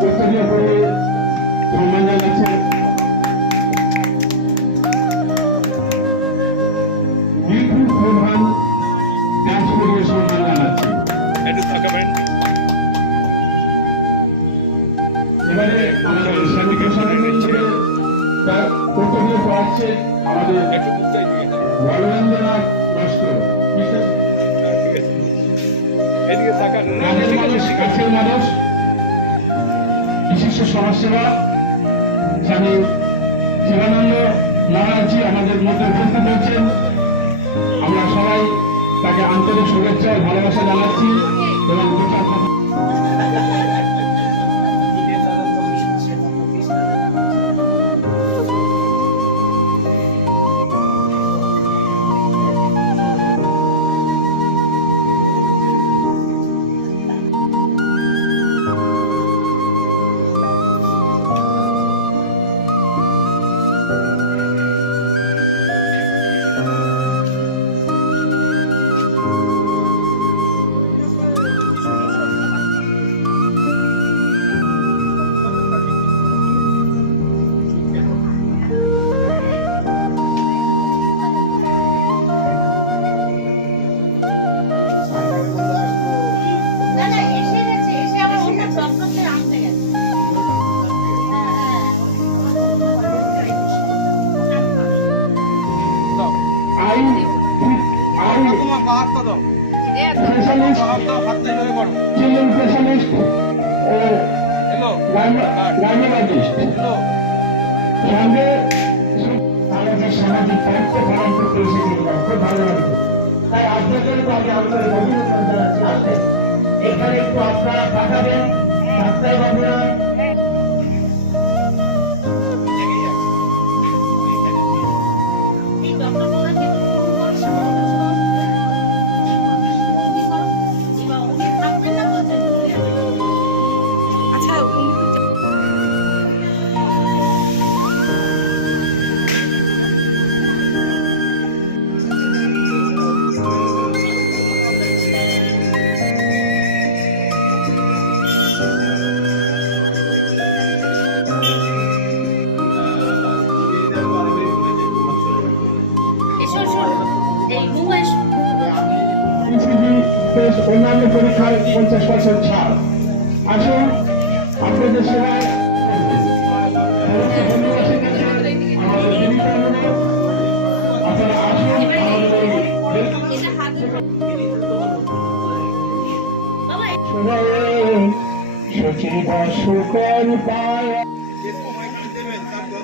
উত্তরীয় করে সম্মান জানাচ্ছেন তাকাবেন এবারে আমাদের স্যানিটেশনের নিচে তার কর্তব্য পড়াচ্ছে আমাদের বলবেন্দ্রনাথ নস্কর ঠিক আছে এদিকে না, কাছের মানুষ বিশিষ্ট সমাজসেবা স্বামী জীবানন্দ মহারাজজি আমাদের মধ্যে উপস্থিত হয়েছেন। আমরা সবাই তাকে আন্তরিক শুভেচ্ছা ও ভালোবাসা জানাচ্ছি এবং হাতটা দাও স্পেশালিস্ট পা হাত দাও হাতটা ধরে করো children specialist hello gynaecologist hello সঙ্গে তারা সামাজিক দায়িত্ব পালন আপনারা পাঠাবেন ডাক্তার অন্যান্য পরীক্ষার পঞ্চাশ পার্সেন্ট ছাড়। আসুন আপনাদের সেবায়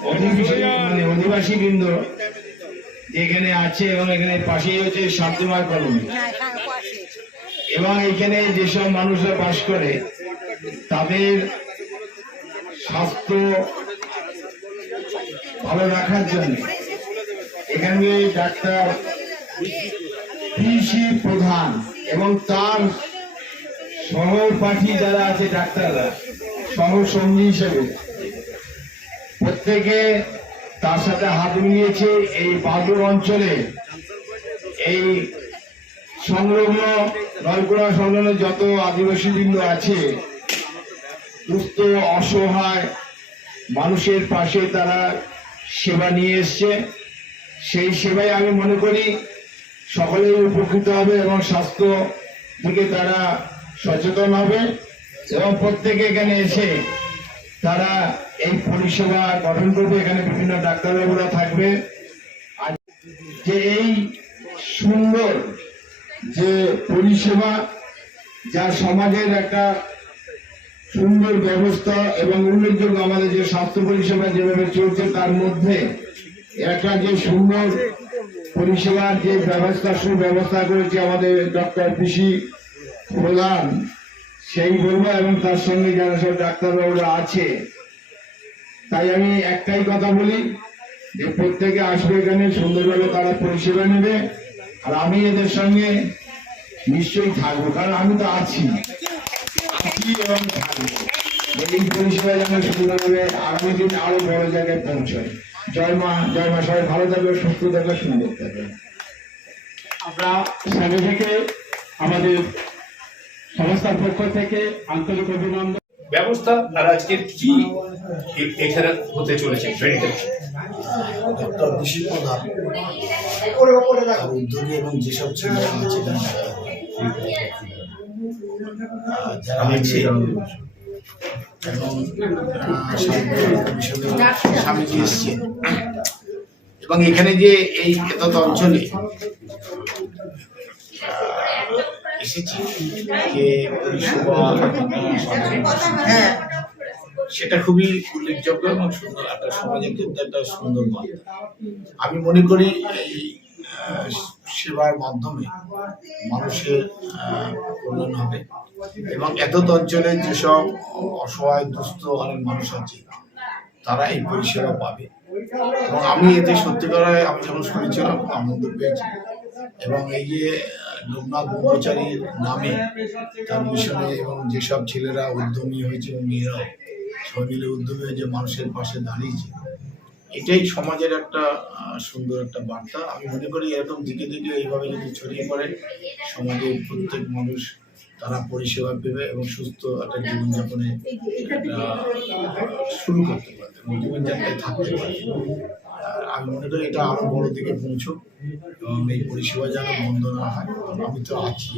অধিবাসী অধিবাসী বৃন্দ এখানে আছে এবং এখানে পাশেই হচ্ছে শান্তিমার কলোনি এবং এখানে যেসব মানুষরা বাস করে, তাদের স্বাস্থ্য ভালো রাখার জন্য এখানে ডাক্তার কৃষি প্রধান এবং তার সহপাঠী যারা আছে ডাক্তাররা, সহসঙ্গী হিসেবে প্রত্যেকে তার সাথে হাত মিলিয়েছে এই বাদুর অঞ্চলে এই সংলগ্ন নলকুড়া সংলগ্ন যত আদিবাসী বৃন্দ আছে, দুস্থ, অসহায় মানুষের পাশে তারা সেবা নিয়ে এসছে। সেই সেবাই আমি মনে করি সকলেই উপকৃত হবে এবং স্বাস্থ্য দিকে তারা সচেতন হবে এবং প্রত্যেকে এখানে এসে তারা এই পরিষেবা গঠন করবে। এখানে বিভিন্ন ডাক্তারবাবুরা থাকবে। যে এই সুন্দর যে পরিষেবা যা সমাজের একটা সুন্দর ব্যবস্থা এবং উল্লেখযোগ্য আমাদের যে স্বাস্থ্য পরিষেবা যেভাবে চলছে, তার মধ্যে একটা যে সুন্দর পরিষেবার যে ব্যবস্থা, সুব্যবস্থা করেছে আমাদের ডক্টর পিসি প্রধান, সেই বলব এবং তার সঙ্গে যারা সব ডাক্তারবাবুরা আছে। তাই আমি একটাই কথা বলি যে প্রত্যেকে আসবে এখানে, সুন্দরভাবে তারা পরিষেবা নেবে। আর আমি এদের সঙ্গে নিশ্চয়ই থাকব, কারণ আমি তো আছি। এই পরিষেবা যেন সুন্দরভাবে আগামী দিন আরও বড় জায়গায় পৌঁছায়। জয় মা জয় মা, সবাই ভালো থাকবে, সুস্থ থাকবে, সুন্দর থাকবে। আমরা স্বামী থেকে আমাদের সংস্থার পক্ষ থেকে আন্তরিক অভিনন্দন। ব্যবস্থা আর আজকের কি এখানে হতে চলেছে? ডক্টর প্রধান এবং যেসব যারা আছে। এবং স্বামীজি এবং এখানে যে এই এতদ অঞ্চলে এসেছি যে সেটা খুবই উল্লেখযোগ্য এবং সুন্দর, একটা সমাজের ক্ষেত্রে একটা সুন্দর বার্তা আমি মনে করি এই সেবার মাধ্যমে মানুষের কল্যাণ হবে এবং এত অঞ্চলে যেসব অসহায়, দুস্থ অনেক মানুষ আছে, তারা এই পরিষেবা পাবে। এবং আমি এতে সত্যিকারে আমি যখন শুনেছিলাম, আনন্দ পেয়েছি। এবং এই যে লোকনাথ ব্রহ্মচারীর নামে তার মিশনে এবং যেসব ছেলেরা উদ্যমী হয়েছে মেয়েরাও সবাই মিলে উদ্যমী হয়েছে মানুষের পাশে দাঁড়িয়েছে, এটাই সমাজের একটা সুন্দর একটা বার্তা। আমি মনে করি এরকম দিকে দিকে এইভাবে যদি ছড়িয়ে পড়ে সমাজের প্রত্যেক মানুষ তারা পরিষেবা পেবে এবং সুস্থ একটা জীবনযাপনে শুরু করতে পারবে এবং জীবনযাত্রায় থাকতে পারবে। আমি মনে করি এটা আরও বড় দিকে পৌঁছো এবং এই পরিষেবা যেন বন্ধ না হয়। আমি তো আছি।